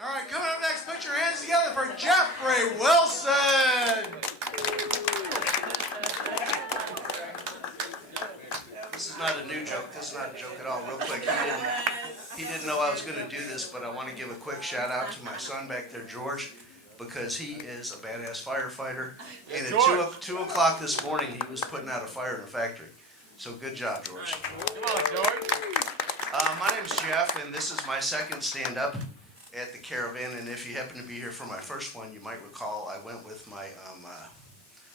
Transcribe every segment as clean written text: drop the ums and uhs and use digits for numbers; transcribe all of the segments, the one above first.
All right, coming up next, put your hands together for Jeffrey Wilson. This is not a new joke. This is not a joke at all. Real quick, he didn't know I was going to do this, but I want to give a quick shout out to my son back there, George, because he is a badass firefighter. And at 2 o'clock this morning, he was putting out a fire in a factory. So good job, George. Come on, George. My name's Jeff, and this is my second stand-up at the Caravan. And if you happen to be here for my first one, you might recall I went with my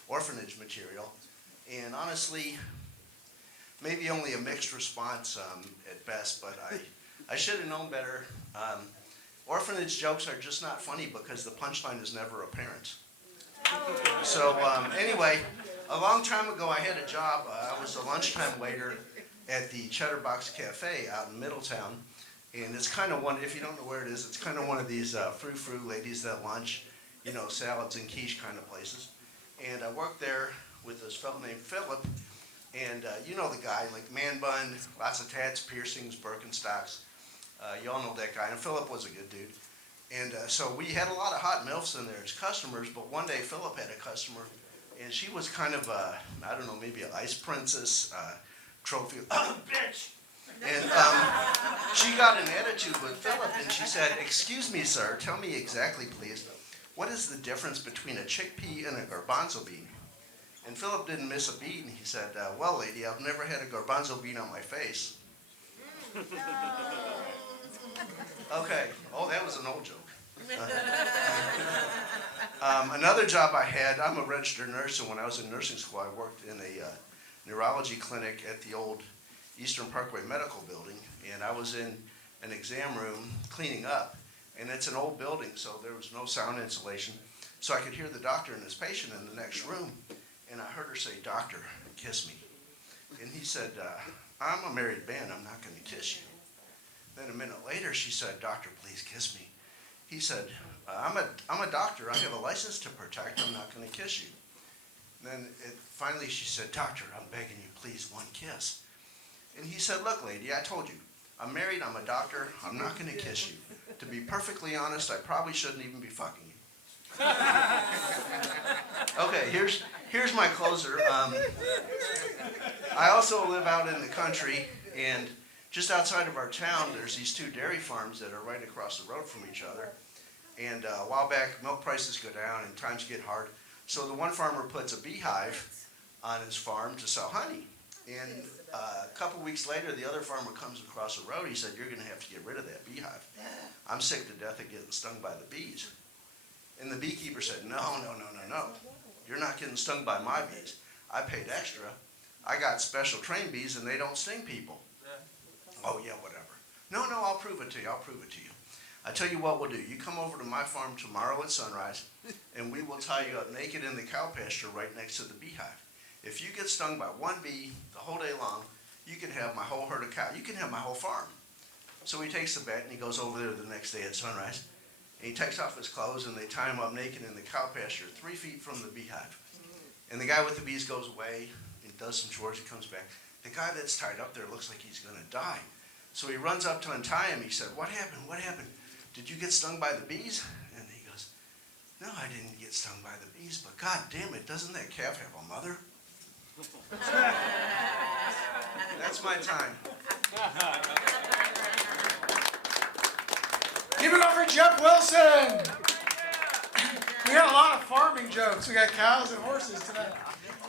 orphanage material. And honestly, maybe only a mixed response at best, but I should have known better. Orphanage jokes are just not funny because the punchline is never apparent. So anyway, a long time ago I had a job. I was a lunchtime waiter at the Cheddar Box Cafe out in Middletown. And it's kind of one, if you don't know where it is, it's kind of one of these frou-frou ladies that lunch, you know, salads and quiche kind of places. And I worked there with this fellow named Philip. And you know the guy, like man bun, lots of tats, piercings, Birkenstocks. You all know that guy. And Philip was a good dude. And so we had a lot of hot MILFs in there as customers, but one day Philip had a customer, and she was kind of, I don't know, maybe an ice princess, trophy, bitch! And she got an attitude with Philip, and she said, "Excuse me, sir, tell me exactly, please, what is the difference between a chickpea and a garbanzo bean?" And Philip didn't miss a beat, and he said, "Well, lady, I've never had a garbanzo bean on my face." Okay. Oh, that was an old joke. Another job I had, I'm a registered nurse, and when I was in nursing school, I worked in a neurology clinic at the old Eastern Parkway Medical Building, and I was in an exam room cleaning up, and it's an old building, so there was no sound insulation, so I could hear the doctor and his patient in the next room, and I heard her say, "Doctor, kiss me." And he said, "I'm a married man, I'm not going to kiss you." Then a minute later, she said, "Doctor, please kiss me." He said, I'm a doctor. I have a license to protect. I'm not going to kiss you." Then finally she said, "Doctor, I'm begging you, please, one kiss." And he said, "Look, lady, I told you, I'm married. I'm a doctor. I'm not going to kiss you. To be perfectly honest, I probably shouldn't even be fucking you." Okay, here's my closer. I also live out in the country, and just outside of our town, there's these two dairy farms that are right across the road from each other. And a while back, milk prices go down and times get hard. So the one farmer puts a beehive on his farm to sell honey. And a couple weeks later, the other farmer comes across the road. He said, "You're going to have to get rid of that beehive. I'm sick to death of getting stung by the bees." And the beekeeper said, "No. You're not getting stung by my bees. I paid extra. I got special trained bees, and they don't sting people." "Oh, yeah, whatever." No, I'll prove it to you. I tell you what we'll do. You come over to my farm tomorrow at sunrise, and we will tie you up naked in the cow pasture right next to the beehive. If you get stung by one bee the whole day long, you can have my whole herd of cow. You can have my whole farm. So he takes the bet, and he goes over there the next day at sunrise, and he takes off his clothes, and they tie him up naked in the cow pasture 3 feet from the beehive. And the guy with the bees goes away and does some chores. He comes back. The guy that's tied up there looks like he's going to die. So he runs up to untie him. He said, "What happened? What happened? Did you get stung by the bees?" And he goes, "No, I didn't get stung by the bees, but God damn it, doesn't that calf have a mother?" That's my time. Give it up for Jeff Wilson. We got a lot of farming jokes. We got cows and horses tonight.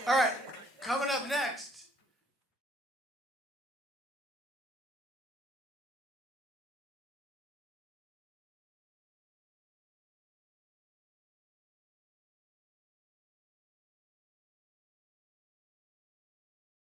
All right, coming up next,